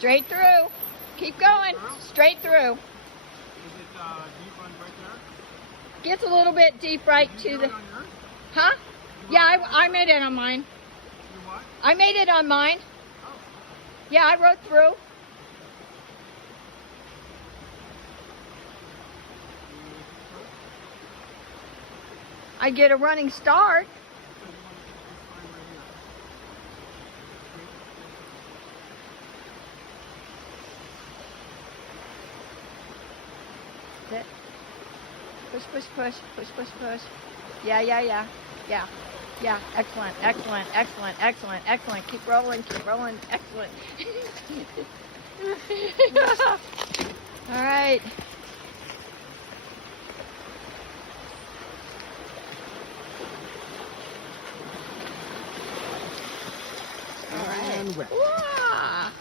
Straight through. Keep going. Straight through. Is it deep on right there? Gets a little bit deep right Did to you do the... it on yours? Huh? Yeah, I made it on mine. You what? I made it on mine. Oh. Yeah, I wrote through. I get a running start. So you want to get this line right here. Sit. Push, push, push, push, push, push. Yeah, yeah, yeah, yeah, yeah. Excellent, excellent, excellent, excellent, excellent. Keep rolling, excellent. All right. And wet. Wow.